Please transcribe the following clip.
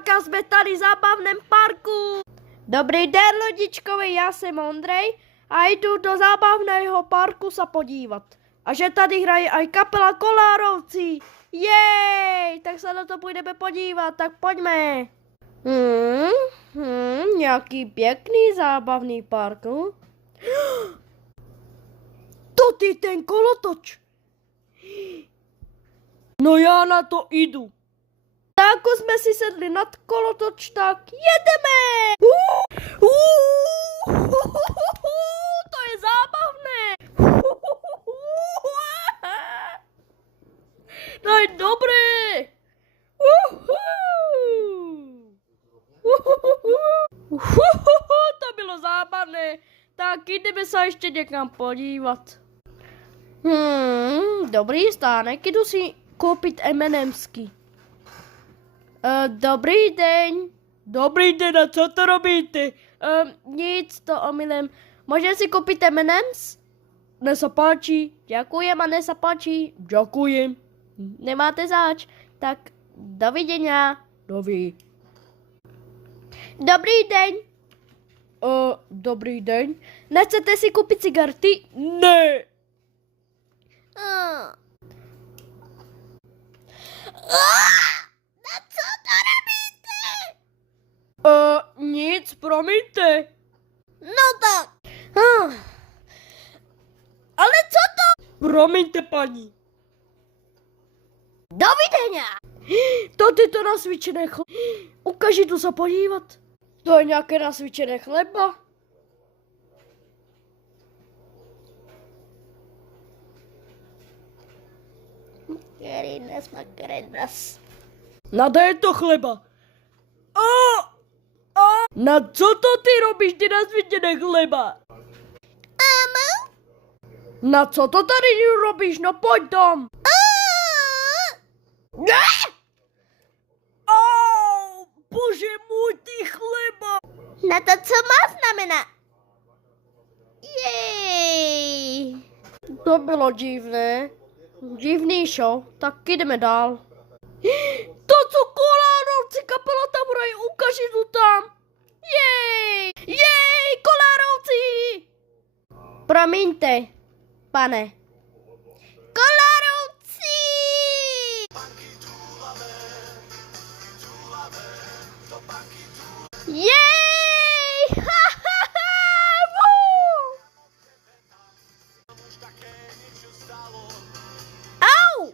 bacha, jsme tady v zábavném parku. Dobrý den, lodičkovi, já jsem Ondrej a jdu do zábavného parku se podívat. A že tady hraje aj kapela Kolárovci. Jej, tak se na to půjdeme podívat, tak pojďme. Nějaký pěkný zábavný park. To ty ten kolotoč. No já na to jdu. Tak jako jsme si sedli nad kolotoč, tak jedeme! To je zábavné! To je dobré! To bylo zábavné. Tak jdeme se ještě někam podívat. Dobrý stánek, jdu si koupit M&Msky. Dobrý den. Dobrý den, a co to robíte? Nic, to omylem. Můžeme si koupit M&Ms? Nesapáči. Děkujem a nesapáči. Děkujem. Nemáte zač. Tak doviděňa. Dobrý den. Dobrý den. Nechcete si koupit cigarety? Ne. Na co to robíte? Nic, promiňte. No tak. Ale co to? Promiňte, paní. Doviděňa. To ty to nasvíčené chleba. Ukaži tu se podívat. To je nějaké nasvíčené chleba. Na je to chleba. Na co to ty robíš, ty nasvítěné chleba? Na co to tady robíš? No pojď dom. Ne! Bože můj, ty chleba. Na to, co má znamená. Jej. To bylo divné. Divný show, tak jdeme dál. To, co Kolárovci, kapela tam hraje, ukaži tu tam. Jej, Kolárovci. Promiňte, pane.